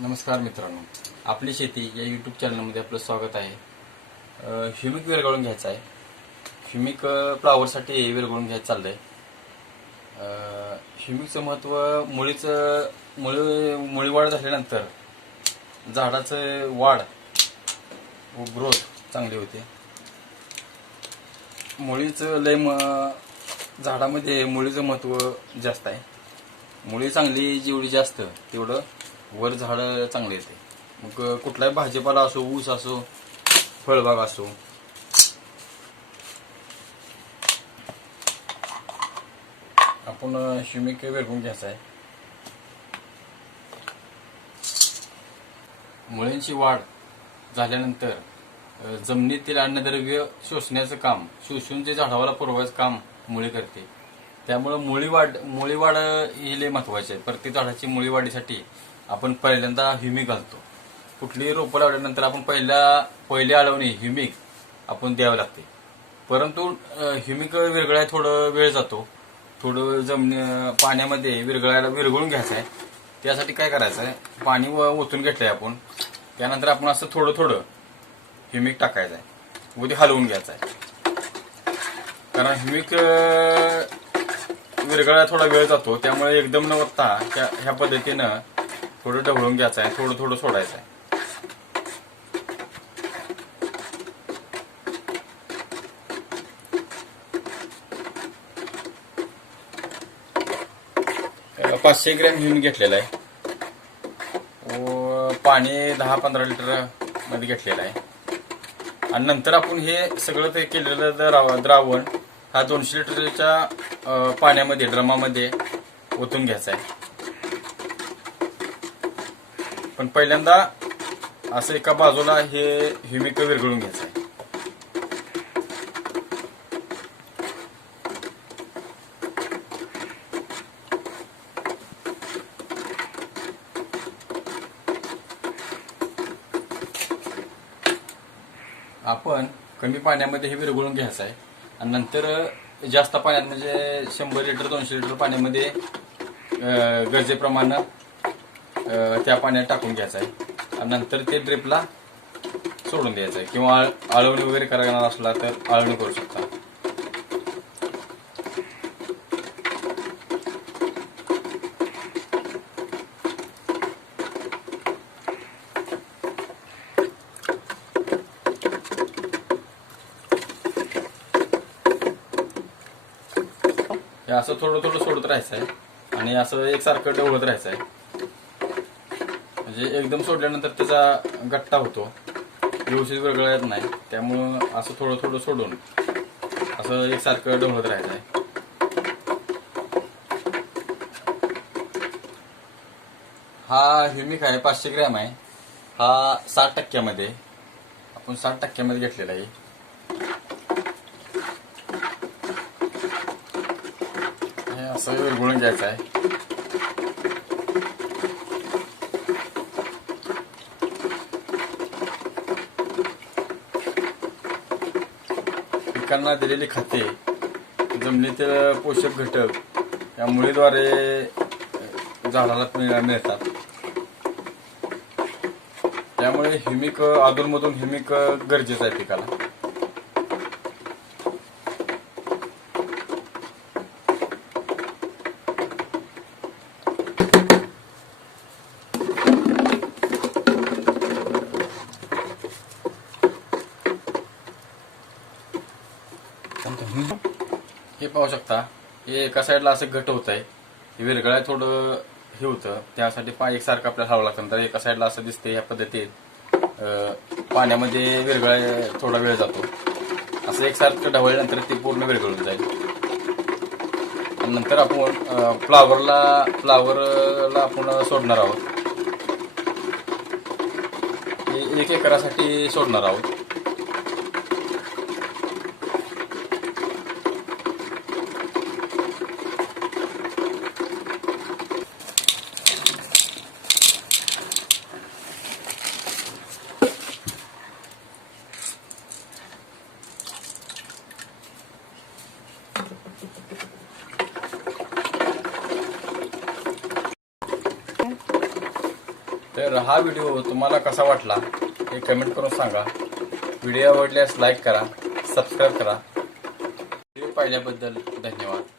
नमस्कार मित्रांनो. आपली शेती या यूट्यूब चॅनलमध्ये आपलं स्वागत आहे. ह्युमिक विरघळून घ्यायचं आहे. ह्युमिक अं, फ्लावरसाठी विरघळून घ्यायचं चाललंय. आहे ह्युमिकचं महत्त्व मुळीचं मुळी मुळी वाढ झाल्यानंतर झाडाचं वाढ व ग्रोथ चांगली होते. मुळीचं लय म झाडामध्ये मुळीचं महत्त्व जास्त आहे. मुळी चांगली जेवढी जास्त तेवढं वर झाड चांगले येते. मग कुठलाही भाजीपाला असो ऊस असो फळबाग असो. आपण शिमिक वेरगून घ्यायचा आहे मुळींची वाढ झाल्यानंतर जमिनीतील अन्नद्रव्य शोषण्याचं काम शोषून जे झाडावाला पुरवायचं काम मुळी करते. त्यामुळं मुळी वाढ मुळी वाढ ही लय महत्वाची आहे. प्रत्येक झाडाची मुळी वाढीसाठी आपण पहिल्यांदा ह्युमिक घालतो. कुठलीही रोपं लावल्यानंतर आपण पहिल्या पहिली आळवणी ह्युमिक आपण द्यावं लागते. परंतु हिमिक ह्युमिक विरघळायला थोडं वेळ जातो. थोडं जमिनी पाण्यामध्ये विरघळायला विरघळून घ्यायचं आहे त्यासाठी काय करायचं आहे पाणी व ओतून घेतलंय आपण. त्यानंतर आपण असं थोडं थोडं ह्युमिक टाकायचं आहे व ते हलवून घ्यायचं आहे कारण ह्युमिक विरघळायला थोडा वेळ जातो. त्यामुळे एकदम न त्या ह्या पद्धतीनं थोडं ढवळून घ्यायचं आहे थोडं थोडं सोडायचं आहे. पाचशे ग्रॅम घेऊन घेतलेला आहे. व पाणी दहा पंधरा लिटरमध्ये घेतलेलं आहे. आणि नंतर आपण हे सगळं ते केलेलं द्राव- द्रावण हा दोनशे लिटरच्या पाण्यामध्ये ड्रमामध्ये ओतून घ्यायचा आहे. पण पहिल्यांदा असं एका बाजूला हे ह्युमिक विरघळून घ्यायचं आहे. आपण कमी पाण्यामध्ये हे विरघळून घ्यायचं आहे. आणि नंतर जास्त पाण्यात म्हणजे शंभर लिटर दोनशे लिटर पाण्यामध्ये गरजेप्रमाणे त्या पाण्यात टाकून घ्यायचं आहे. आणि नंतर ते ड्रिपला सोडून द्यायचं आहे. किंवा आळवणी वगैरे करणार असला तर आळवणी करू शकता. हे असं थोडं थोडं सोडत राहायचं आहे. आणि असं एकसारखं ढवळत राहायचं आहे. म्हणजे एकदम सोडल्यानंतर त्याचा गट्टा होतो. व्यवस्थित वेगळा येत नाही. त्यामुळं असं थोडं थोडं सोडून असं एकसारखं ढवळत राहायचं आहे. हा ह्युमिक आहे पाचशे ग्रॅम आहे. हा साठ टक्क्यामध्ये. आपण साठ टक्क्यामध्ये घेतलेला आहे. हे असं विरघळून घ्यायचं आहे. पिकांना दिलेली खते जमिनीतील पोषक घटक या मुळीद्वारे झाडाला मिळतात. त्यामुळे हिमिक अधूनमधून हिमिक गरजेचं आहे पिकाला. हे पाहू शकता हे एका साईडला असं घट होत आहे हे विरगळाय थोडं हे होतं. त्यासाठी पा एकसारखं आपल्याला हवं लागतं. तर एका साईडला असं दिसते ह्या पद्धतीत पाण्यामध्ये विरगळाय थोडा वेळ जातो. असं एकसारखं ढवळल्यानंतर ते पूर्ण विरघळून जाईल. नंतर आपण फ्लावरला फ्लावरला आपण सोडणार आहोत. हे एक एकरासाठी सोडणार आहोत. तर हा व्हिडिओ तुम्हाला कसा वाटला हे कमेंट करून सांगा. व्हिडिओ आवडल्यास लाईक करा सबस्क्राईब करा. व्हिडिओ पाहिल्याबद्दल धन्यवाद.